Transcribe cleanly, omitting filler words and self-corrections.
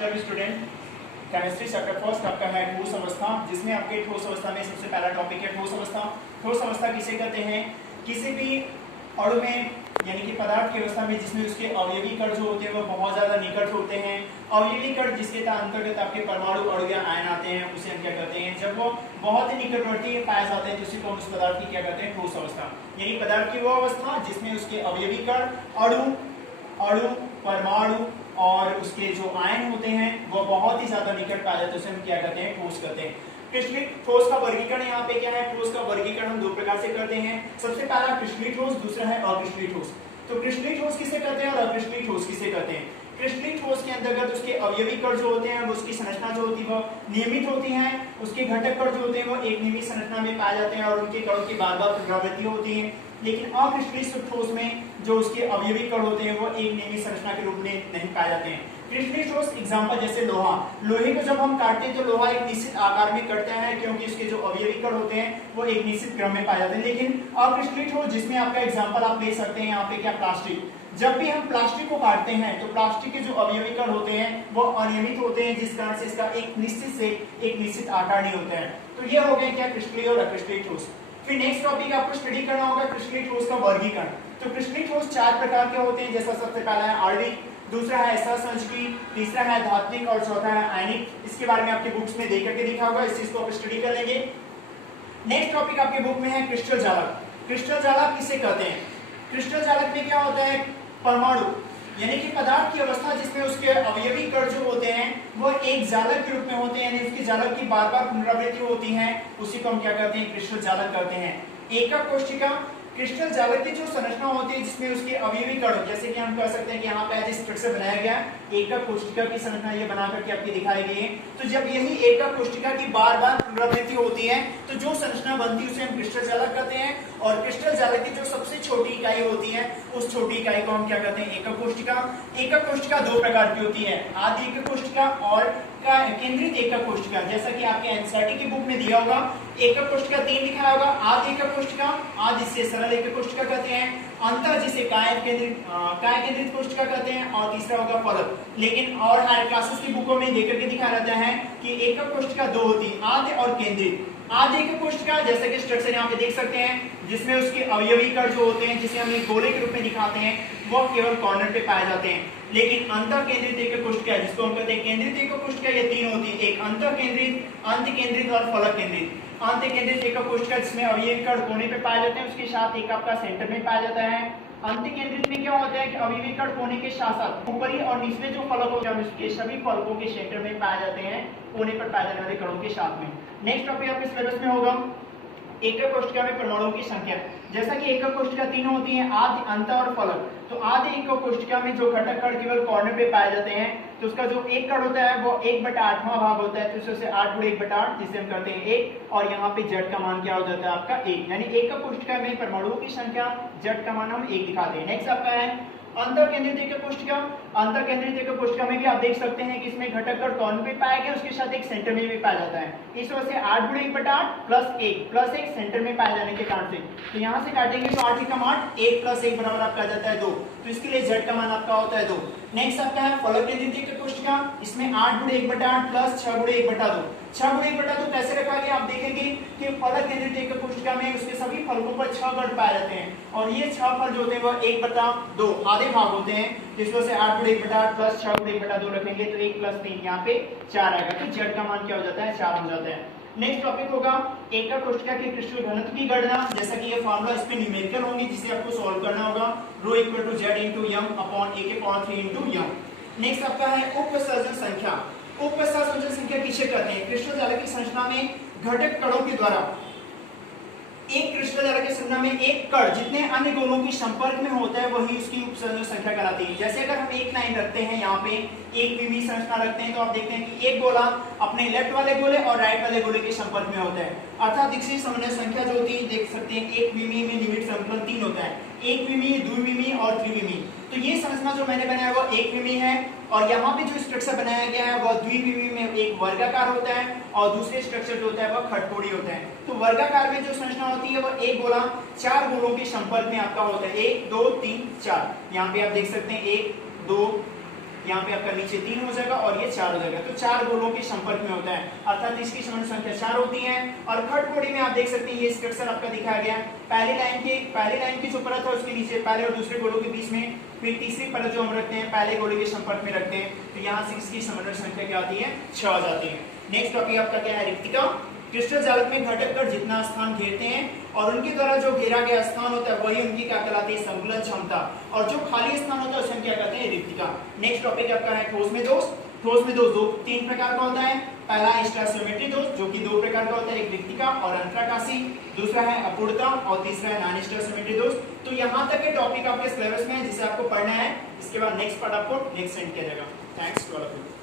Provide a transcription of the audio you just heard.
नमस्कार student, chemistry chapter first आपका है ठोस अवस्था, जिसमें आपके ठोस अवस्था में सबसे पहला टॉपिक है ठोस अवस्था। ठोस अवस्था किसे कहते हैं? किसी भी अणु में यानी कि पदार्थ की अवस्था में जिसमें उसके अवयवी कण जो होते हैं वो बहुत ज्यादा निकट होते हैं। अवयवी कण जिसके अंतर्गत आपके परमाणु अणु या आयन आते हैं उसे हम क्या कहते हैं? जब वो बहुत ही निकटवर्ती पाए जाते हैं तो उसी को हम उस पदार्थ की क्या कहते हैं? ठोस अवस्था। यानी पदार्थ की वो अवस्था जिसमें उसके अवयवी कण अणु परमाणु और उसके जो आयन होते हैं वो बहुत ही ज्यादा निकट पाए जाते हैं, उसे हम क्या कहते हैं? ठोस कहते हैं। क्रिस्टलीय ठोस का वर्गीकरण यहाँ पे क्या है? ठोस का वर्गीकरण हम दो प्रकार से करते हैं। सबसे पहला क्रिस्टलीय ठोस, दूसरा है अक्रिस्टलीय ठोस। तो क्रिस्टलीय ठोस किसे कहते हैं और अक्रिस्टलीय ठोस किसे कहते हैं? क्रिस्टलीय ठोस के अंतर्गत उसके अवयवी कण जो होते हैं वो उसकी संरचना जो होती है वो नियमित होती है। उसके घटक कण जो होते हैं वो एक नियमित संरचना में पाए जाते हैं और उनके कणों की बार-बार पुनरावृत्ति होती है। लेकिन अक्रिस्टलीय ठोस में जो उसके अवयवी कण होते हैं वो एक नियमित संरचना के रूप में नहीं पाए जाते हैं। क्रिस्टलीय ठोस एग्जांपल जैसे लोहा। लोहे को जब हम काटते हैं तो लोहा एक निश्चित आकार में कटता है क्योंकि उसके जो अवयवी कण होते हैं वो एक निश्चित क्रम में पाए जाते हैं। लेकिन अक्रिस्टलीय ठोस जिसमें आपका एग्जांपल आप ले सकते हैं यहाँ पे क्या? प्लास्टिक। जब भी हम प्लास्टिक को काटते हैं तो प्लास्टिक के जो अवयवी कण होते हैं वो अनियमित होते हैं, जिस कारण से इसका एक निश्चित आकार नहीं होता है। तो ये हो गए क्या? क्रिस्टलीय और अक्रिस्टलीय ठोस। फिर नेक्स्ट टॉपिक आपको स्टडी करना होगा क्रिस्टलीय ठोस का वर्गीकरण। तो क्रिस्टलीय ठोस चार प्रकार के होते हैं, जैसा सबसे पहला है आणविक, दूसरा है सहसंयोजकी, तीसरा है धात्विक और चौथा है आयनिक। इसके बारे में आपके बुक्स में देख करके दिखा होगा, इस चीज को आप स्टडी कर लेंगे। नेक्स्ट टॉपिक आपके बुक में है क्रिस्टल जालक। क्रिस्टल जालक किसे कहते हैं? क्रिस्टल जालक में क्या होता है? परमाणु यानी कि पदार्थ की अवस्था जिसमें उसके अवयवी कण जो होते हैं वो एक जालक के रूप में होते हैं, यानी उसकी जालक की बार बार पुनरावृत्ति होती है, उसी को हम क्या कहते हैं? क्रिस्टल जालक कहते हैं। एकक कोशिका। क्रिस्टल जालक की जो संरचना होती है जिसमें उसके अवयवी कण, जैसे कि हम कह सकते हैं कि यहाँ पे आज स्ट्रक्चर बनाया गया एकक कोशिका की संरचना ये बना करके आपकी दिखाई गई है। तो जब यही एकक कोशिका की बार बार पुनरावृत्ति होती है तो जो संरचना बनती है उसे हम क्रिस्टल जालक कहते हैं। और क्रिस्टल जालक की जो सबसे छोटी इकाई होती है उस छोटी इकाई को हम क्या कहते हैं? एकक कोशिका। एकक कोशिका दो प्रकार की होती है, आदि एकक कोशिका और केंद्रित एकक कोशिका। जैसा कि आपके एनसीईआरटी की बुक में दिया होगा, एकक कोशिका 3 लिखा होगा। आदि एकक कोशिका, आदि से सरल एकक कोशिका कहते हैं, अंतर जिसे काय केंद्रित कोशिका कहते हैं, और तीसरा होगा फलक। लेकिन और हायर क्लासेस की बुकों में देकर के दिखाया जाता है कि एकक कोशिका दो होती है, आद्य और केंद्रित। आद्य एकक कोशिका जैसा कि स्ट्रक्चर यहाँ पे देख सकते हैं जिसमें उसके अवयवी कण जो होते हैं जिसे हम एक गोले के रूप में दिखाते हैं वो केवल कॉर्नर पे पाए जाते हैं। लेकिन अंतर केंद्रित एकक कोशिका जिसको हम कहते हैं केंद्रित एकक कोशिका, ये तीन होती है, एक अंतर केंद्रित, अंत केंद्रित और फलक केंद्रित। अंत केंद्रित एकक कोशिका जिसमें अवयवी कण कोने पे पाए जाते हैं, उसके साथ एक आपका सेंटर में पाया जाता है। अंत केंद्रित में क्या होता है कि अवयवी कण कोने के साथ साथ ऊपरी और निचले जो फलक होते हैं उसके सभी फलकों के सेंटर में पाए जाते हैं, कोने पर पाए जाने वाले कणों के साथ में। नेक्स्ट टॉपिक आपके सिलेबस में होगा एकक कोशिका में परमाणुओं की संख्या। जैसा कि एकक कोशिका तीन होती है, आद्य, अंत और फलक। तो आद्य एकक कोशिका में जो घटक कण केवल कॉर्नर पे पाए जाते हैं तो उसका जो एक कण होता है वो 1/8वां भाग होता है, तो उससे 8 × 1/8 जिसे हम करते हैं 1, और यहाँ पे Z का मान क्या हो जाता है आपका 1। यानी एकक कोशिका में परमाणुओं की संख्या Z का मान हम 1 दिखाते हैं। नेक्स्ट आपका है अंतर केंद्रित एकक कोशिका। अंतर केंद्रित एकक कोशिका में भी आप देख सकते हैं कि इसमें घटक कण कॉर्नर पे पाया गया, उसके साथ एक सेंटर में भी पाया जाता है। इस वजह से 8 × 1/8 प्लस 1 सेंटर में पाए जाने के कारण से तो यहाँ से काटेंगे तो 8 एकम 8, 1 + 1 बराबर आपका आ जाता है 2, तो इसके लिए Z का मान आपका होता है 2। नेक्स्ट आपका है फलक केंद्रित एकक कोशिका। इसमें 8 × 1/8 प्लस 6 × 1/2। 6 × 1/2 कैसे रखा गया? आप देखेंगे कि फलक केंद्रित एकक कोशिका में उसके सभी फलकों पर 6 कण पाए जाते हैं और ये 6 फल जो होते हैं वो 1/2 आधे भाग होते हैं, जिस वजह से 8 × 1/8 प्लस 6 × 1/2 रखेंगे तो 1 + 3 यहाँ पे 4 आएगा, तो Z का मान क्या हो जाता है? 4 हो जाता है। नेक्स्ट टॉपिक होगा एकक कोशिका के क्रिस्टल घनत्व की गणना। जैसा कि ये फार्मूला इस पे न्यूमेरिकल होंगे जिसे आपको सॉल्व करना होगा, ρ = Z × m/1 × m। नेक्स्ट आपका है उपसर्जन संख्या। उपसर्जन संख्या किसे कहते हैं? क्रिस्टल जालक की संरचना में घटक कणों के द्वारा एक क्रिस्टल जालक की संरचना में एक कण जितने अन्य गोलों के संपर्क में होता है वही उसकी उपसर्जन संख्या कहलाती है। जैसे अगर हम एक लाइन रखते हैं, यहाँ पे एक विमीय संरचना रखते हैं तो आप देखते हैं कि एक गोला अपने लेफ्ट वाले गोले और राइट वाले गोले के संपर्क में होता है, अर्थात इसकी समन्वय संख्या जो होती है देख सकते हैं एक विमीय में निविड़ समतल 3 होता है, एक विमीय, द्विविमीय और त्रिविमीय। तो ये संरचना जो मैंने बनाया वो एक विमीय है और यहाँ पे जो स्ट्रक्चर बनाया गया है वह द्विविमीय में एक वर्गाकार होता है और दूसरे स्ट्रक्चर जो होता है वह खटकोड़ी होता है। तो वर्गाकार में जो संरचना होती है वह एक गोला 4 गोलों के संपर्क में आपका होता है, 1 2 3 4। यहाँ पे आप देख सकते हैं 1 2 यहाँ पे आपका नीचे 3 हो जाएगा और ये 4 हो जाएगा। तो 4 गोलों के संपर्क में होता है, अर्थात इसकी समग्र संख्या 4 होती है। और खटकोड़ी में आप देख सकते हैं ये स्ट्रक्चर आपका दिखाया गया, पहली लाइन की जो परत है उसके नीचे पहले और दूसरे गोलों के बीच में, फिर तीसरी परत जो हम रखते हैं पहले गोले के संपर्क में रखते हैं, तो यहाँ से इसकी समग्र संख्या क्या आती है, 6 आ जाती है। नेक्स्ट टॉपिक आपका क्या है, रिक्तिका। क्रिस्टल जालक में घटक कण जितना स्थान घेरते हैं और उनके द्वारा जो घेरा गया स्थान होता है वही उनकी क्या कहलाती है, संकुलन क्षमता, और जो खाली स्थान होता है उसे हम क्या कहते हैं, रिक्तिका। नेक्स्ट टॉपिक आपका है ठोस में दोष। ठोस में दोष 3 प्रकार का होता है, पहला स्टोइकोमेट्री दोष जो कि 2 प्रकार का होता है, एक रिक्तिका और अंतराकाशी, दूसरा है अपूर्णता और तीसरा है नॉन स्टोइकोमेट्री दोष। तो यहाँ तक के टॉपिक आपके सिलेबस में है जिसे आपको पढ़ना है, इसके बाद नेक्स्ट पार्ट आपको नेक्स्ट सेंड किया जाएगा। Thanks to all of you.